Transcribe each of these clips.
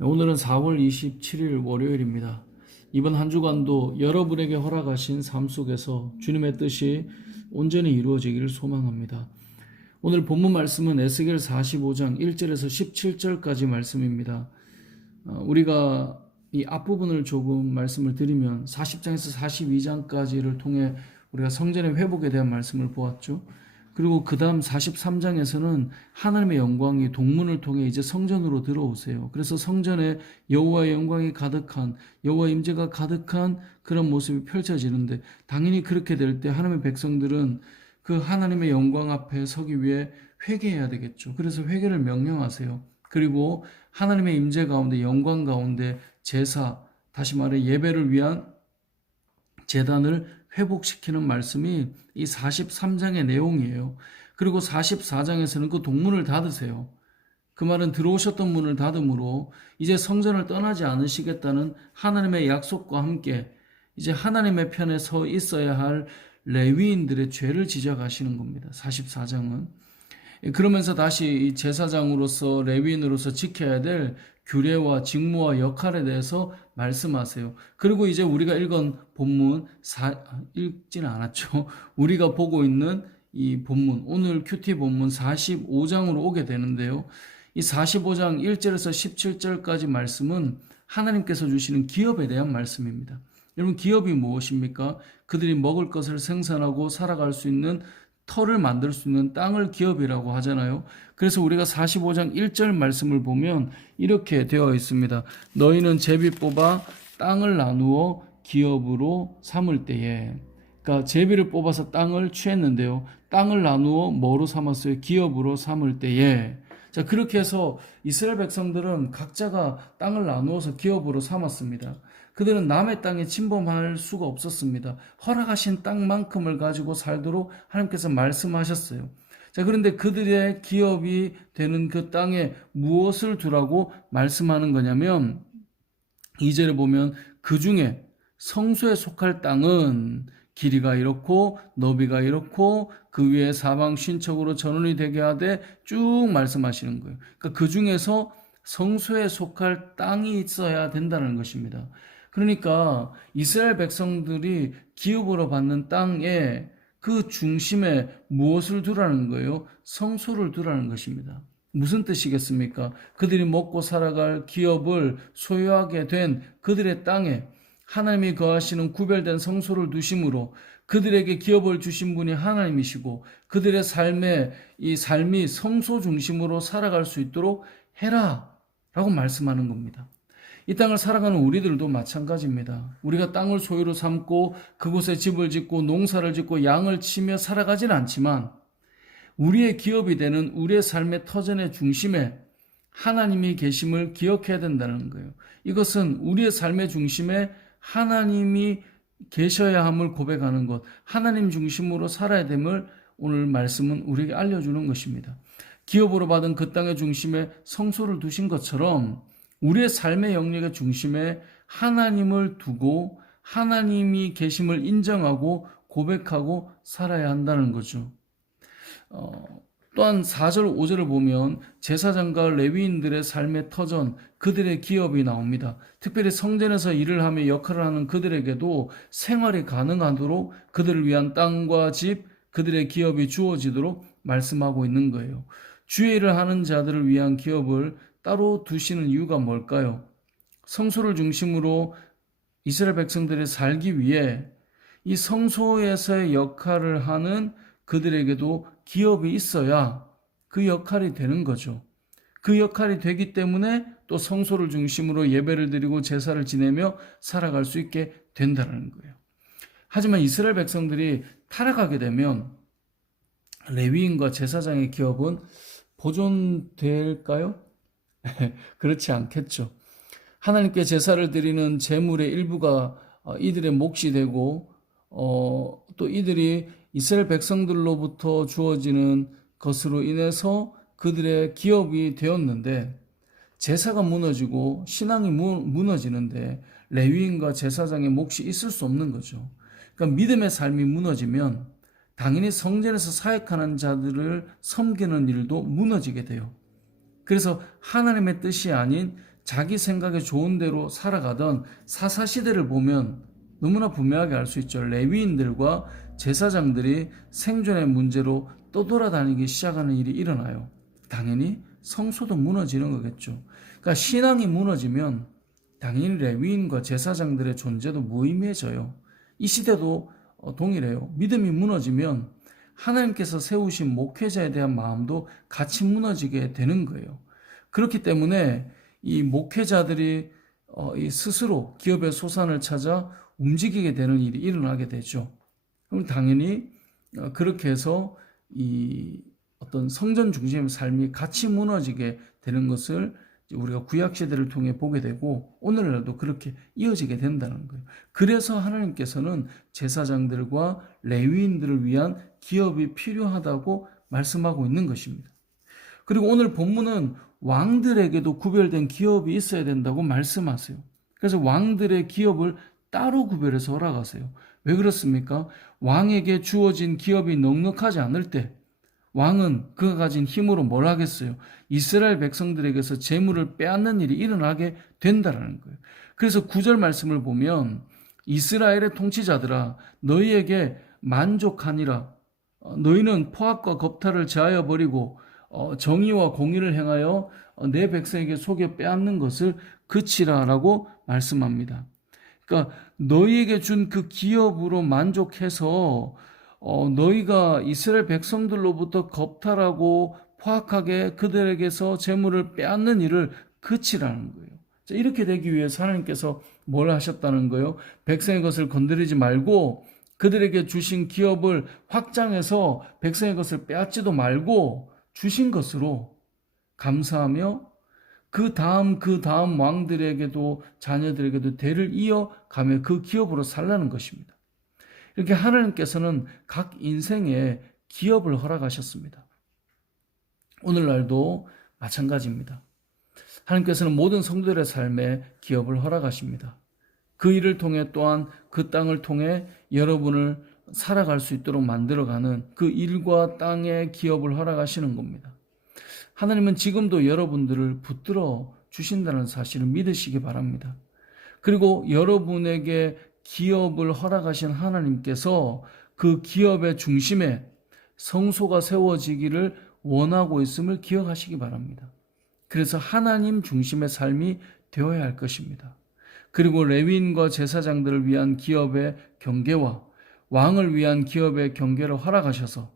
오늘은 4월 27일 월요일입니다. 이번 한 주간도 여러분에게 허락하신 삶 속에서 주님의 뜻이 온전히 이루어지기를 소망합니다. 오늘 본문 말씀은 에스겔 45장 1절에서 17절까지 말씀입니다. 우리가 이 앞부분을 조금 말씀을 드리면 40장에서 42장까지를 통해 우리가 성전의 회복에 대한 말씀을 보았죠. 그리고 그 다음 43장에서는 하나님의 영광이 동문을 통해 이제 성전으로 들어오세요. 그래서 성전에 여호와의 영광이 가득한, 여호와의 임재가 가득한 그런 모습이 펼쳐지는데, 당연히 그렇게 될 때 하나님의 백성들은 그 하나님의 영광 앞에 서기 위해 회개해야 되겠죠. 그래서 회개를 명령하세요. 그리고 하나님의 임재 가운데, 영광 가운데 제사, 다시 말해 예배를 위한 제단을 회복시키는 말씀이 이 43장의 내용이에요. 그리고 44장에서는 그 동문을 닫으세요. 그 말은 들어오셨던 문을 닫음으로 이제 성전을 떠나지 않으시겠다는 하나님의 약속과 함께 이제 하나님의 편에 서 있어야 할 레위인들의 죄를 지적하시는 겁니다. 44장은. 그러면서 다시 이 제사장으로서 레위인으로서 지켜야 될 규례와 직무와 역할에 대해서 말씀하세요. 그리고 이제 우리가 읽은 본문, 읽지는 않았죠. 우리가 보고 있는 이 본문, 오늘 큐티 본문 45장으로 오게 되는데요. 이 45장 1절에서 17절까지 말씀은 하나님께서 주시는 기업에 대한 말씀입니다. 여러분, 기업이 무엇입니까? 그들이 먹을 것을 생산하고 살아갈 수 있는 터를 만들 수 있는 땅을 기업이라고 하잖아요. 그래서 우리가 45장 1절 말씀을 보면 이렇게 되어 있습니다. 너희는 제비 뽑아 땅을 나누어 기업으로 삼을 때에, 그러니까 제비를 뽑아서 땅을 취했는데요. 땅을 나누어 뭐로 삼았어요? 기업으로 삼을 때에. 자, 그렇게 해서 이스라엘 백성들은 각자가 땅을 나누어서 기업으로 삼았습니다. 그들은 남의 땅에 침범할 수가 없었습니다. 허락하신 땅만큼을 가지고 살도록 하나님께서 말씀하셨어요. 자, 그런데 그들의 기업이 되는 그 땅에 무엇을 두라고 말씀하는 거냐면, 2절에 보면 그 중에 성소에 속할 땅은 길이가 이렇고 너비가 이렇고 그 위에 사방 쉰척으로 전원이 되게 하되 쭉 말씀하시는 거예요. 그러니까 그 중에서 성소에 속할 땅이 있어야 된다는 것입니다. 그러니까 이스라엘 백성들이 기업으로 받는 땅에 그 중심에 무엇을 두라는 거예요? 성소를 두라는 것입니다. 무슨 뜻이겠습니까? 그들이 먹고 살아갈 기업을 소유하게 된 그들의 땅에 하나님이 거하시는 구별된 성소를 두심으로 그들에게 기업을 주신 분이 하나님이시고 그들의 이 삶이 성소 중심으로 살아갈 수 있도록 해라 라고 말씀하는 겁니다. 이 땅을 살아가는 우리들도 마찬가지입니다. 우리가 땅을 소유로 삼고 그곳에 집을 짓고 농사를 짓고 양을 치며 살아가진 않지만 우리의 기업이 되는 우리의 삶의 터전의 중심에 하나님이 계심을 기억해야 된다는 거예요. 이것은 우리의 삶의 중심에 하나님이 계셔야 함을 고백하는 것, 하나님 중심으로 살아야 됨을 오늘 말씀은 우리에게 알려주는 것입니다. 기업으로 받은 그 땅의 중심에 성소를 두신 것처럼 우리의 삶의 영역의 중심에 하나님을 두고 하나님이 계심을 인정하고 고백하고 살아야 한다는 거죠. 또한 4절, 5절을 보면 제사장과 레위인들의 삶의 터전, 그들의 기업이 나옵니다. 특별히 성전에서 일을 하며 역할을 하는 그들에게도 생활이 가능하도록 그들을 위한 땅과 집, 그들의 기업이 주어지도록 말씀하고 있는 거예요. 주의 일을 하는 자들을 위한 기업을 따로 두시는 이유가 뭘까요? 성소를 중심으로 이스라엘 백성들이 살기 위해 이 성소에서의 역할을 하는 그들에게도 기업이 있어야 그 역할이 되는 거죠. 그 역할이 되기 때문에 또 성소를 중심으로 예배를 드리고 제사를 지내며 살아갈 수 있게 된다는 거예요. 하지만 이스라엘 백성들이 타락하게 되면 레위인과 제사장의 기업은 보존될까요? 그렇지 않겠죠. 하나님께 제사를 드리는 제물의 일부가 이들의 몫이 되고 또 이들이 이스라엘 백성들로부터 주어지는 것으로 인해서 그들의 기업이 되었는데 제사가 무너지고 신앙이 무너지는데 레위인과 제사장의 몫이 있을 수 없는 거죠. 그러니까 믿음의 삶이 무너지면 당연히 성전에서 사역하는 자들을 섬기는 일도 무너지게 돼요. 그래서 하나님의 뜻이 아닌 자기 생각에 좋은 대로 살아가던 사사시대를 보면 너무나 분명하게 알 수 있죠. 레위인들과 제사장들이 생존의 문제로 떠돌아다니기 시작하는 일이 일어나요. 당연히 성소도 무너지는 거겠죠. 그러니까 신앙이 무너지면 당연히 레위인과 제사장들의 존재도 무의미해져요. 이 시대도 동일해요. 믿음이 무너지면 하나님께서 세우신 목회자에 대한 마음도 같이 무너지게 되는 거예요. 그렇기 때문에 이 목회자들이 이 스스로 기업의 소산을 찾아 움직이게 되는 일이 일어나게 되죠. 그럼 당연히 그렇게 해서 이 어떤 성전 중심의 삶이 같이 무너지게 되는 것을 우리가 구약 시대를 통해 보게 되고 오늘날도 그렇게 이어지게 된다는 거예요. 그래서 하나님께서는 제사장들과 레위인들을 위한 기업이 필요하다고 말씀하고 있는 것입니다. 그리고 오늘 본문은 왕들에게도 구별된 기업이 있어야 된다고 말씀하세요. 그래서 왕들의 기업을 따로 구별해서 허락하세요. 왜 그렇습니까? 왕에게 주어진 기업이 넉넉하지 않을 때 왕은 그가 가진 힘으로 뭘 하겠어요? 이스라엘 백성들에게서 재물을 빼앗는 일이 일어나게 된다는 거예요. 그래서 9절 말씀을 보면 이스라엘의 통치자들아 너희에게 만족하니라. 너희는 포악과 겁탈을 제하여 버리고 정의와 공의를 행하여 내 백성에게 속여 빼앗는 것을 그치라라고 말씀합니다. 그러니까 너희에게 준 그 기업으로 만족해서 너희가 이스라엘 백성들로부터 겁탈하고 포악하게 그들에게서 재물을 빼앗는 일을 그치라는 거예요. 이렇게 되기 위해서 하나님께서 뭘 하셨다는 거예요? 백성의 것을 건드리지 말고 그들에게 주신 기업을 확장해서 백성의 것을 빼앗지도 말고 주신 것으로 감사하며 그 다음 왕들에게도 자녀들에게도 대를 이어가며 그 기업으로 살라는 것입니다. 이렇게 하나님께서는 각 인생에 기업을 허락하셨습니다. 오늘날도 마찬가지입니다. 하나님께서는 모든 성도들의 삶에 기업을 허락하십니다. 그 일을 통해 또한 그 땅을 통해 여러분을 살아갈 수 있도록 만들어가는 그 일과 땅의 기업을 허락하시는 겁니다. 하나님은 지금도 여러분들을 붙들어 주신다는 사실을 믿으시기 바랍니다. 그리고 여러분에게 기업을 허락하신 하나님께서 그 기업의 중심에 성소가 세워지기를 원하고 있음을 기억하시기 바랍니다. 그래서 하나님 중심의 삶이 되어야 할 것입니다. 그리고 레위인과 제사장들을 위한 기업의 경계와 왕을 위한 기업의 경계를 허락하셔서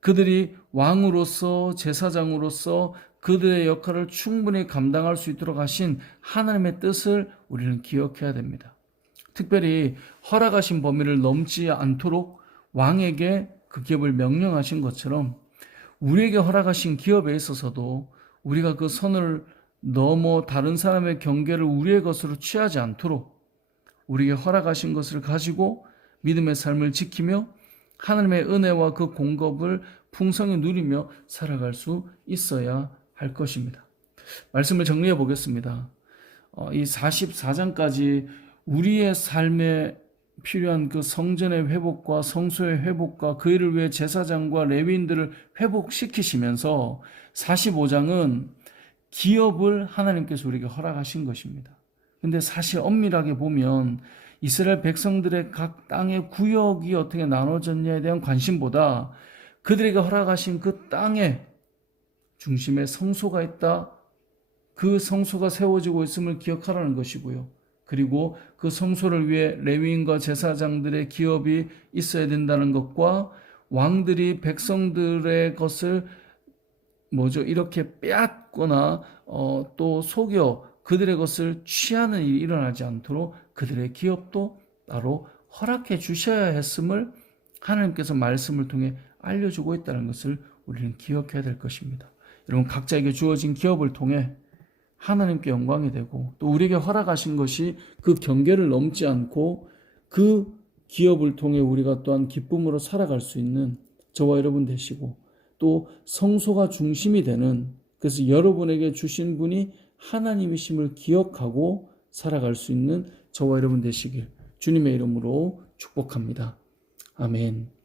그들이 왕으로서 제사장으로서 그들의 역할을 충분히 감당할 수 있도록 하신 하나님의 뜻을 우리는 기억해야 됩니다. 특별히 허락하신 범위를 넘지 않도록 왕에게 그 기업을 명령하신 것처럼 우리에게 허락하신 기업에 있어서도 우리가 그 선을 넘어 다른 사람의 경계를 우리의 것으로 취하지 않도록 우리에게 허락하신 것을 가지고 믿음의 삶을 지키며 하나님의 은혜와 그 공급을 풍성히 누리며 살아갈 수 있어야 할 것입니다. 말씀을 정리해 보겠습니다. 이 44장까지 우리의 삶에 필요한 그 성전의 회복과 성소의 회복과 그 일을 위해 제사장과 레위인들을 회복시키시면서 45장은 기업을 하나님께서 우리에게 허락하신 것입니다. 근데 사실 엄밀하게 보면 이스라엘 백성들의 각 땅의 구역이 어떻게 나눠졌냐에 대한 관심보다 그들에게 허락하신 그 땅의 중심에 성소가 있다. 그 성소가 세워지고 있음을 기억하라는 것이고요. 그리고 그 성소를 위해 레위인과 제사장들의 기업이 있어야 된다는 것과 왕들이 백성들의 것을 이렇게 빼앗거나 또 속여 그들의 것을 취하는 일이 일어나지 않도록 그들의 기업도 따로 허락해 주셔야 했음을 하나님께서 말씀을 통해 알려주고 있다는 것을 우리는 기억해야 될 것입니다. 여러분 각자에게 주어진 기업을 통해 하나님께 영광이 되고 또 우리에게 허락하신 것이 그 경계를 넘지 않고 그 기업을 통해 우리가 또한 기쁨으로 살아갈 수 있는 저와 여러분 되시고 또 성소가 중심이 되는 그래서 여러분에게 주신 분이 하나님이심을 기억하고 살아갈 수 있는 저와 여러분 되시길 주님의 이름으로 축복합니다. 아멘.